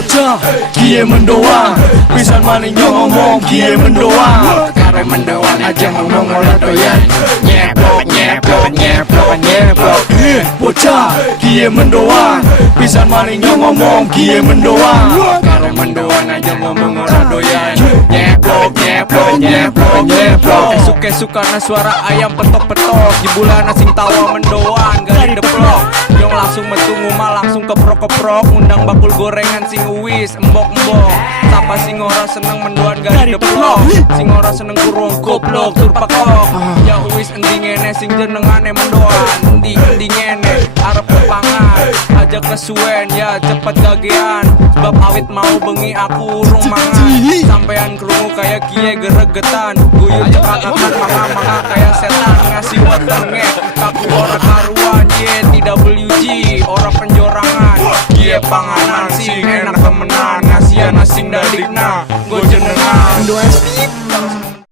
bocah kie mendoan, pisan maning ngomong kie mendoan. Kare mendoan aja ngomong ora doyan. Nyeplok nyeplok nyeplok nyeplok. Bocah kie mendoan, pisan maning ngomong kie mendoan. Kare mendoan aja ngomong ora doyan. Nyeplok nyeplok nyeplok nyeplok. Esuk-esuk karena suara ayam petok-petok. Di bulan asing tawa mendoan gak deplok. Jong langsung metu ngumah langsung keprok-keprok. Undang bakul gorengan sing uwis embok-embok. Sapa sing ora seneng mendoan gak deplok. Sing ora seneng kurung goblok tur pakok. Ya uwis endi ngene sing jenengane mendoan. Endi ngene arep kepangan. Aja kesuwen ya cepet gagean. Sebab awit mau bengi aku urung mangan. Sampean krungu kayak kie geregetan. Guyu cekakakan manga-manga kayak setan. Ngasih wetenge kaku ora karuan. TWG ora penjorangan. Kie panganan sing enak temenan. Ngasihan asing dadikna gue jenengan.